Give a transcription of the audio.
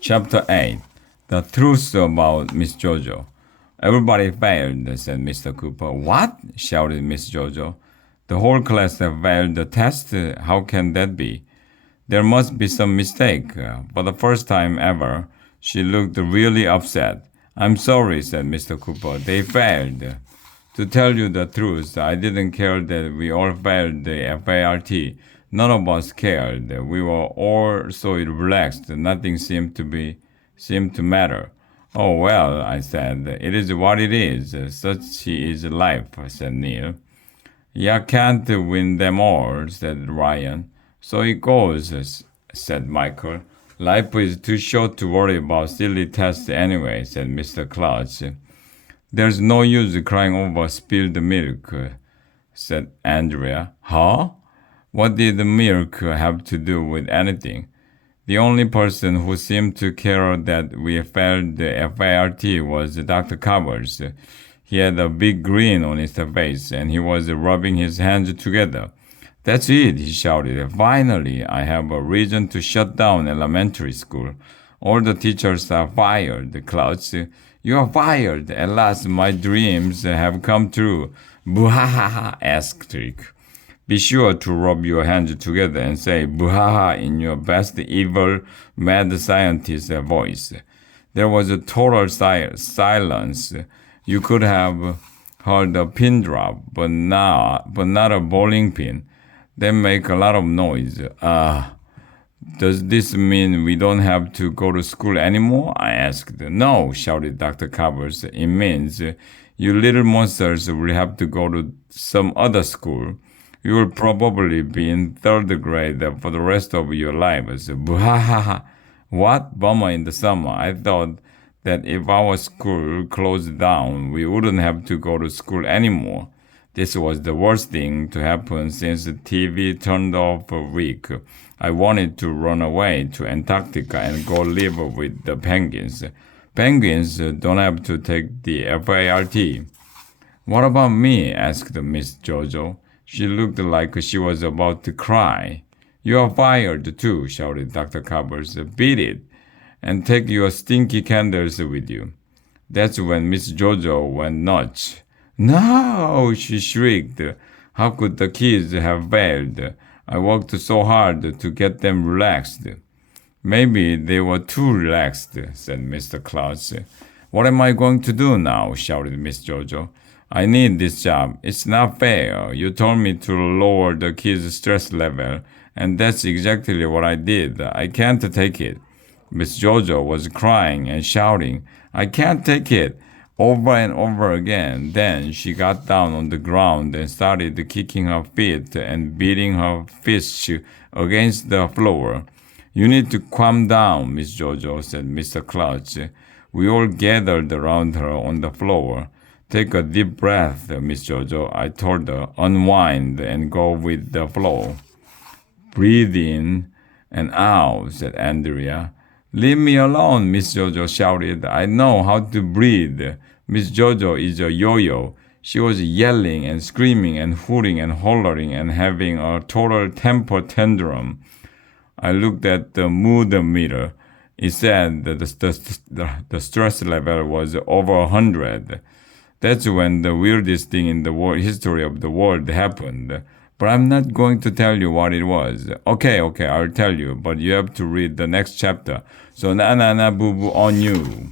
Chapter 8. The Truth About Miss Jojo. Everybody failed, said Mr. Cooper. What? Shouted Miss Jojo. The whole class failed the test? How can that be? There must be some mistake. For the first time ever, she looked really upset. I'm sorry, said Mr. Cooper. They failed. To tell you the truth, I didn't care that we all failed the FART. None of us cared. We were all so relaxed, nothing seemed to matter. Oh well, I said, it is what it is. Such is life, said Neil. You can't win them all, said Ryan. So it goes, said Michael. Life is too short to worry about silly tests anyway, said Mr. Clutch. There's no use crying over spilled milk, said Andrea. Huh? What did the milk have to do with anything? The only person who seemed to care that we failed the FART was Dr. Covers. He had a big grin on his face and he was rubbing his hands together. That's it, he shouted. Finally, I have a reason to shut down elementary school. All the teachers are fired, Klutz. You are fired. At last, my dreams have come true. Boo-ha-ha-ha, asterisk. Be sure to rub your hands together and say boo-ha-ha in your best evil mad scientist voice. There was a total silence. You could have heard a pin drop, but not a bowling pin. They make a lot of noise. Does this mean we don't have to go to school anymore? I asked. No, shouted Dr. Covers. It means you little monsters will have to go to some other school. You will probably be in third grade for the rest of your lives. Boo-ha-ha-ha. What? Bummer in the summer. I thought that if our school closed down, we wouldn't have to go to school anymore. This was the worst thing to happen since the TV turned off for a week. I wanted to run away to Antarctica and go live with the penguins. Penguins don't have to take the FART. What about me? Asked Miss Jojo. She looked like she was about to cry. You are fired too, shouted Dr. Covers. Beat it, and take your stinky candles with you. That's when Miss Jojo went nuts. No, she shrieked. How could the kids have failed? I worked so hard to get them relaxed. Maybe they were too relaxed, said Mr. Klaus. What am I going to do now? Shouted Miss Jojo. I need this job. It's not fair. You told me to lower the kids' stress level, and that's exactly what I did. I can't take it. Miss Jojo was crying and shouting, I can't take it, over and over again. Then she got down on the ground and started kicking her feet and beating her fists against the floor. You need to calm down, Miss Jojo, said Mr. Clutch. We all gathered around her on the floor. Take a deep breath, Miss Jojo, I told her. Unwind and go with the flow. Breathe in and out, said Andrea. Leave me alone, Miss Jojo shouted. I know how to breathe. Miss Jojo is a yo-yo. She was yelling and screaming and hooting and hollering and having a total temper tantrum. I looked at the mood meter. It said that the stress level was over 100. That's when the weirdest thing in the history of the world happened. But I'm not going to tell you what it was. Okay, I'll tell you, but you have to read the next chapter. So na na na boo boo on you.